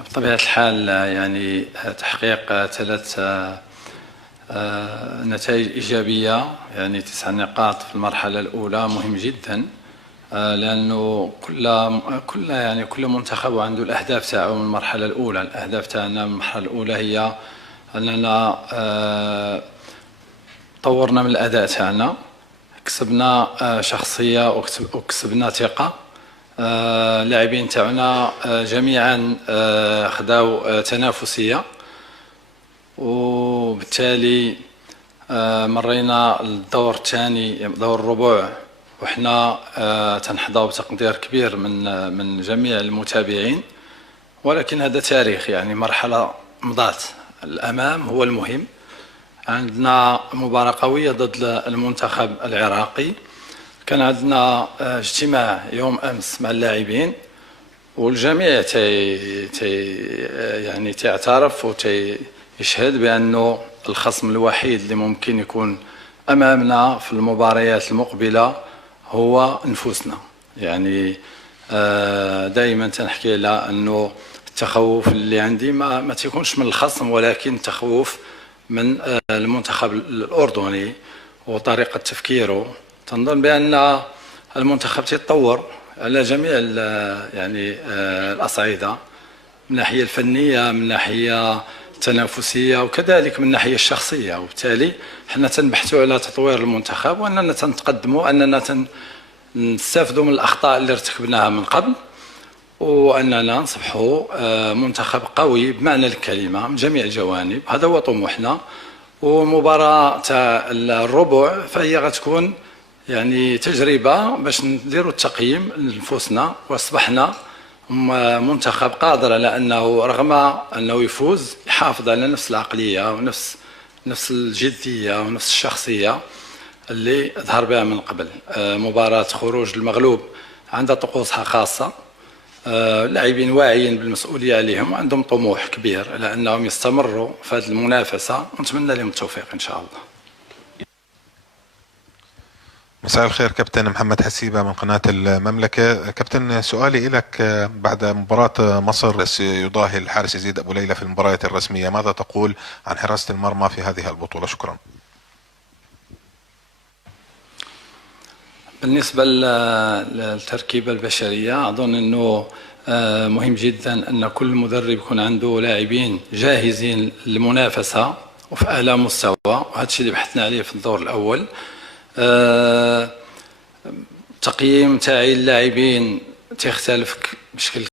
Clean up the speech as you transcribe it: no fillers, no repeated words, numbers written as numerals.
بطبيعة الحال يعني تحقيق ثلاث نتائج إيجابية، يعني 9 نقاط في المرحلة الأولى مهم جدا، لأنه كل منتخب عنده الأهداف تاعو من المرحلة الأولى. الأهداف تاعنا من المرحلة الأولى هي أننا طورنا من الأداء تاعنا، كسبنا شخصية وكسبنا ثقة. اللاعبين تاعنا جميعا خداو تنافسية، وبالتالي مرينا للدور الثاني، دور الربع، وحنا تنحظى بتقدير كبير من جميع المتابعين. ولكن هذا تاريخ، يعني مرحلة مضات، الأمام هو المهم. عندنا مباراة قوية ضد المنتخب العراقي، كان عندنا اجتماع يوم أمس مع اللاعبين، والجميع يعني تعترف ويشهد بأنه الخصم الوحيد اللي ممكن يكون أمامنا في المباريات المقبلة هو نفوسنا. يعني دائما تنحكي على أنه التخوف اللي عندي ما تكونش من الخصم، ولكن تخوف من المنتخب الأردني وطريقة تفكيره. تنظن بأن المنتخب يتطور على جميع يعني الأصعدة، من الناحية الفنية، من الناحية التنافسية، وكذلك من الناحية الشخصية. وبالتالي حنا تنبحثوا على تطوير المنتخب، وأننا تنتقدموا، أننا نستافدوا من الأخطاء اللي ارتكبناها من قبل، وأننا نصبحوا منتخب قوي بمعنى الكلمة من جميع الجوانب. هذا هو طموحنا. ومباراة تاع الربع فهي غتكون يعني تجربة باش نديروا التقييم لنفوسنا، واصبحنا منتخب قادر على أنه رغم أنه يفوز يحافظ على نفس العقلية ونفس الجدية ونفس الشخصية اللي ظهر بها من قبل. مباراة خروج المغلوب عندها طقوسها خاصة، اللاعبين واعيين بالمسؤولية عليهم، وعندهم طموح كبير على أنهم يستمروا في هذه المنافسة، ونتمنى لهم التوفيق إن شاء الله. مساء الخير كابتن محمد حسيبة من قناة المملكة. كابتن، سؤالي لك بعد مباراة مصر يضاهي الحارس يزيد أبو ليلى في المباريات الرسمية، ماذا تقول عن حراسة المرمى في هذه البطولة؟ شكرا. بالنسبة للتركيبة البشرية، أظن أنه مهم جدا أن كل مدرب يكون عنده لاعبين جاهزين للمنافسة وفي أعلى مستوى، وهذا الشيء اللي بحثنا عليه في الدور الأول. تقييم تاعي اللاعبين تختلف بشكل